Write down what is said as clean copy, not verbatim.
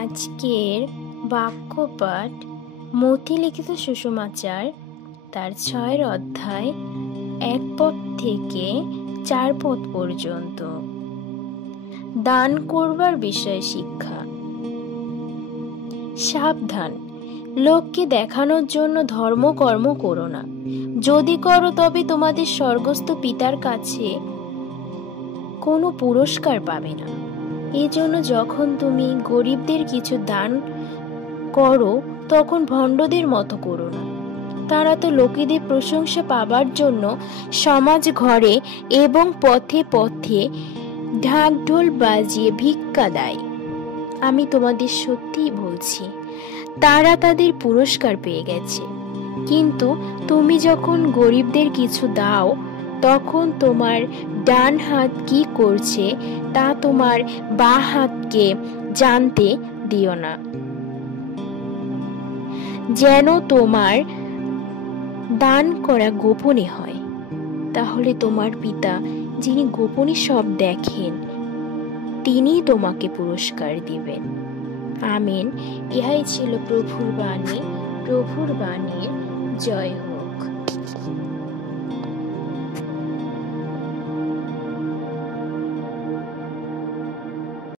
আজকের বাক্যপাঠ মতি লিখিত সুষমাচার তার 6 অধ্যায় 1 পদ থেকে 4 পদ পর্যন্ত। দান করবার বিষয়ে শিক্ষা। সাবধান, লোককে দেখানোর জন্য ধর্মকর্ম করো না। যদি করো তবে তোমাদের স্বর্গস্থ পিতার কাছে কোনো পুরস্কার পাবে না। এই জন্য যখন তুমি গরিবদের কিছু দান করো তখন ভণ্ডদের মতো করো না। তারা তো লোকেদের প্রশংসা পাবার জন্য সমাজ ঘরে এবং পথে পথে ঢাক ঢোল বাজিয়ে ভিক্ষা দেয়। আমি তোমাদের সত্যিই বলছি, তারা তাদের পুরস্কার পেয়ে গেছে। কিন্তু তুমি যখন গরিবদের কিছু দাও তখন তোমার ডান হাত কি করছে তা তোমার বাঁ হাতকে জানতে দিও না, যেন তোমার দান করা গোপনে হয়। তাহলে তোমার পিতা, যিনি গোপনে সব দেখেন, তিনিই তোমাকে পুরস্কার দিবেন। আমেন। ইহাই ছিল প্রভুর বাণী। প্রভুর বাণীর জয় হোক।